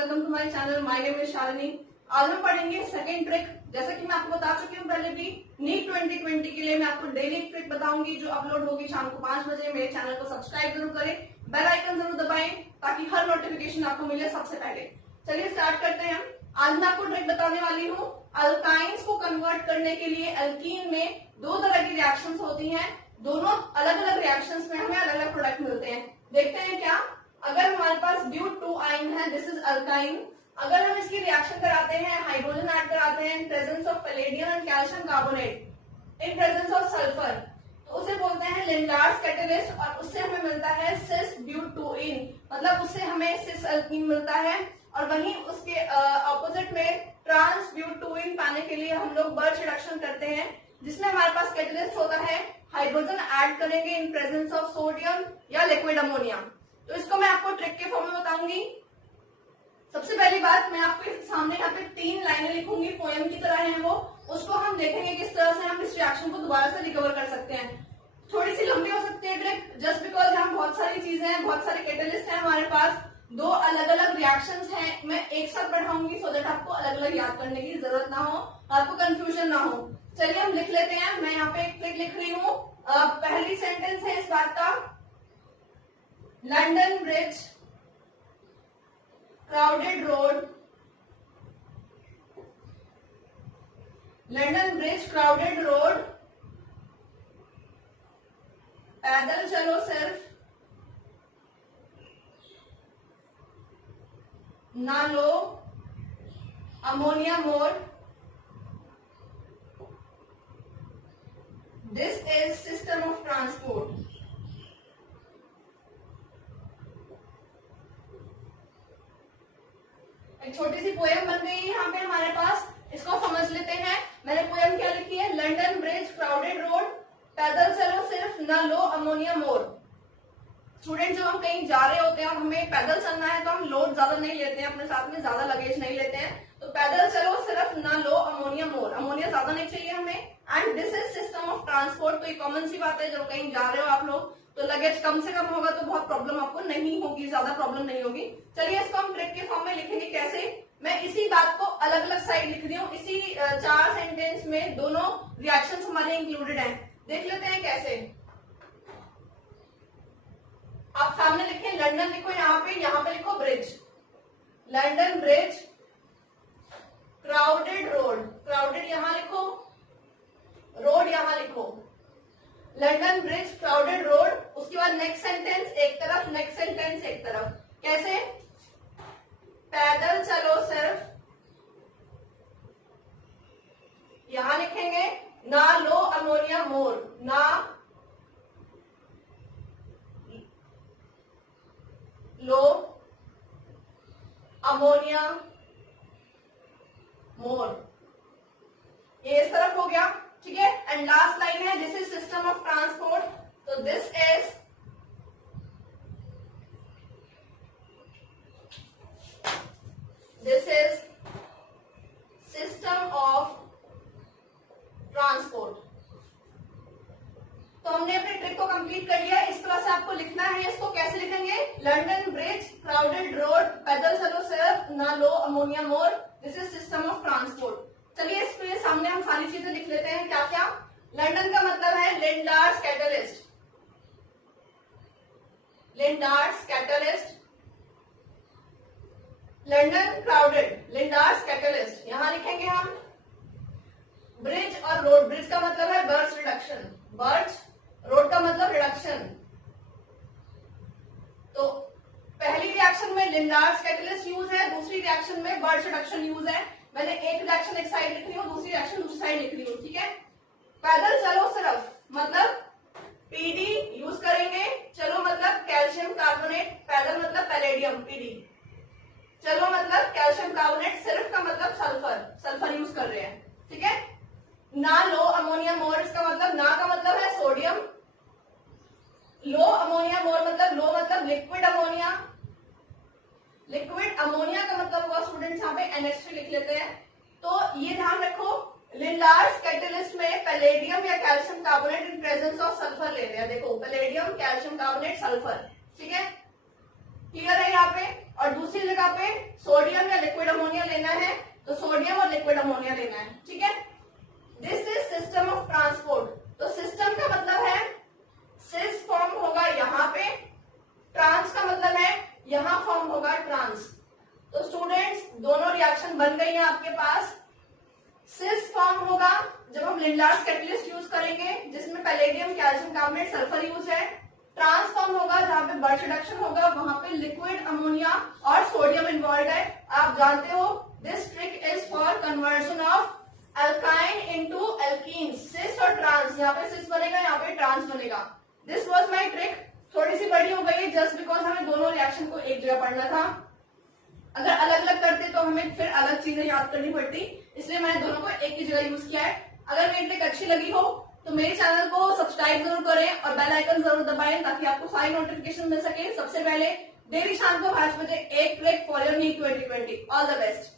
Welcome to my channel. My name is Shalini. आज हम पढ़ेंगे सेकंड ट्रिक। जैसा कि मैं आपको बता चुकी हूँ पहले भी, नीट 2020 के लिए मैं आपको डेली ट्रिक बताऊंगी जो अपलोड होगी शाम को 5 बजे। मेरे चैनल को सब्सक्राइब जरूर करें, बेल आइकन जरूर दबाएं ताकि हर नोटिफिकेशन आपको मिले सबसे पहले। चलिए स्टार्ट करते हैं। आज मैं आपको ट्रिक बताने वाली हूँ। अल्काइंस को कन्वर्ट करने के लिए एल्कीन में दो तरह की रिएक्शंस होती हैं। दोनों अलग अलग रिएक्शंस में हमें अलग अलग प्रोडक्ट मिलते हैं। देखते हैं क्या। अगर हमारे पास ब्यूट 2 आइन है, दिस इज अल्काइन। अगर हम इसकी रिएक्शन कराते हैं, हाइड्रोजन ऐड कराते हैं in presence of palladium and calcium carbonate in presence of sulphur, तो उसे बोलते हैं लिंडार्स कैटलिस्ट और उससे हमें मिलता है सिस ब्यूट 2 इन, मतलब उससे हमें सिस अल्कीन मिलता है। और वहीं उसके ऑपोजिट में ट्रांस ब्यूट 2 इन पाने के लिए हम लोग बर्च रिडक्शन करते हैं जिसमें हमारे पास कैटलिस्ट होता है, हाइड्रोजन ऐड करेंगे इन प्रेजेंस ऑफ सोडियम या लिक्विड अमोनिया। तो इसको मैं आपको ट्रिक के फॉर्म में बताऊंगी। सबसे पहली बात, मैं आपके सामने यहाँ पे 3 लाइनें लिखूंगी, पोएम की तरह है वो। उसको हम देखेंगे किस तरह से हम इस रिएक्शन को दोबारा से रिकवर कर सकते हैं। थोड़ी सी लंबी हो सकती है ट्रिक, जस्ट बिकॉज हम बहुत सारी चीजें हैं, बहुत सारे कैटलिस्ट हैं हमारे पास, दो अलग अलग रिएक्शंस हैं। मैं एक साथ पढ़ाऊंगी सो दैट आपको अलग अलग याद करने की जरूरत ना हो, आपको कंफ्यूजन ना हो। चलिए हम लिख लेते हैं। मैं यहाँ पे एक ट्रिक लिख रही हूँ। पहली सेंटेंस है इस बात का, London bridge crowded road, London bridge crowded road, पैदल चलो सिर्फ ना लो अमोनिया मोर, this is system of transport. एक छोटी सी पोएम बन गई है यहाँ पे हमारे पास, इसको समझ लेते हैं। मैंने पोएम क्या लिखी है, लंदन ब्रिज क्राउडेड रोड, पैदल चलो सिर्फ ना लो अमोनिया मोर। स्टूडेंट जब हम कहीं जा रहे होते हैं और हमें पैदल चलना है तो हम लोड ज्यादा नहीं लेते हैं अपने साथ में, ज्यादा लगेज नहीं लेते हैं। तो पैदल चलो सिर्फ ना लो अमोनिया मोर, अमोनिया ज्यादा नहीं चाहिए हमें। And this is system of transport. तो ये कॉमन सी बात है, जब कहीं जा रहे हो आप लोग तो लगेज कम से कम होगा तो बहुत प्रॉब्लम आपको नहीं होगी, ज्यादा प्रॉब्लम नहीं होगी। चलिए इसको हम ट्रिक के फॉर्म में लिखेंगे कैसे। मैं इसी बात को अलग अलग साइड लिख रही हूँ। इसी 4 सेंटेंस में दोनों रिएक्शंस हमारे इंक्लूडेड हैं। देख लेते हैं कैसे। आप सामने लिखें, लंदन लिखो यहाँ पे लिखो bridge, London bridge crowded road, crowded यहां लिखो, रोड यहां लिखो, लंदन ब्रिज क्राउडेड रोड। उसके बाद नेक्स्ट सेंटेंस एक तरफ, नेक्स्ट सेंटेंस एक तरफ। कैसे, पैदल चलो सिर्फ, यहां लिखेंगे ना लो अमोनिया मोर, ना लो अमोनिया मोर, ये इस तरफ हो गया, ठीक है। एंड लास्ट लाइन है, this is system of transport. तो this is system of transport. तो हमने अपने ट्रिक को कंप्लीट कर लिया। इस तरह से आपको लिखना है। इसको कैसे लिखेंगे, लंदन ब्रिज क्राउडेड रोड, पैदल चलो सिर्फ ना लो अमोनिया मोर, this is system of transport. चलिए इसके सामने हम सारी चीजें लिख लेते हैं। क्या क्या, लंदन का मतलब है Lindlar's catalyst, Lindlar's catalyst, London crowded, Lindlar's catalyst यहां लिखेंगे हम। ब्रिज और रोड, ब्रिज का मतलब है बर्च रिडक्शन, बर्च, रोड का मतलब रिडक्शन। तो पहली रिएक्शन में लिंडार्स कैटलिस्ट यूज है, दूसरी रिएक्शन में बर्च रिडक्शन यूज है। मैंने एक रिएक्शन एक साइड लिख रही हूँ, दूसरी रिएक्शन दूसरी साइड लिख रही हूँ, ठीक है। पैदल चलो सिर्फ मतलब पीडी यूज करेंगे, चलो मतलब कैल्शियम कार्बोनेट, पैदल मतलब पैलेडियम, पीडी, चलो मतलब कैल्शियम कार्बोनेट, सिर्फ का मतलब सल्फर, सल्फर यूज कर रहे हैं, ठीक है। ना लो अमोनिया मोर, इसका मतलब ना का मतलब है सोडियम, लो अमोनिया मोर मतलब लो मतलब लिक्विड अमोनिया, लिक्विड अमोनिया का मतलब हुआ स्टूडेंट्स यहाँ पे NH3 लिख लेते हैं। तो ये ध्यान रखो, लिंडार्स कैटलिस्ट में पैलेडियम या calcium carbonate in presence of sulphur ले रहे हैं। देखो पैलेडियम, कैल्शियम कार्बोनेट, सल्फर, ठीक है, क्लियर है यहाँ पे। और दूसरी जगह पे सोडियम या लिक्विड अमोनिया लेना है तो सोडियम और लिक्विड अमोनिया लेना है, ठीक है। This is system of transport. तो सिस्टम का मतलब है सिस फॉर्म होगा यहाँ पे, ट्रांस का मतलब है यहाँ फॉर्म होगा ट्रांस। तो स्टूडेंट्स दोनों रिएक्शन बन गई है आपके पास। सिस फॉर्म होगा जब हम लिंडार्स कैटलिस्ट यूज करेंगे जिसमें palladium, calcium carbonate, sulphur use है। ट्रांसफॉर्म होगा जहां पे बर्च रिडक्शन होगा, वहां पे लिक्विड अमोनिया और सोडियम इन्वॉल्व है। आप जानते हो this trick is for conversion of alkyne into alkenes. Cis और ट्रांस, यहाँ पे सिस बनेगा, यहाँ पे ट्रांस बनेगा। This was my trick. थोड़ी सी बड़ी हो गई जस्ट बिकॉज हमें दोनों रिएक्शन को एक जगह पढ़ना था। अगर अलग अलग करते तो हमें फिर अलग चीजें याद करनी पड़ती, इसलिए मैंने दोनों को एक ही जगह यूज किया है। अगर मेरी ट्रिक अच्छी लगी हो तो मेरे चैनल को सब्सक्राइब जरूर करें और बेल आइकन जरूर दबाएं ताकि आपको सारी नोटिफिकेशन मिल सके। सबसे पहले डेली शाम को 5 बजे एक trick for your NEET 2020। All the best.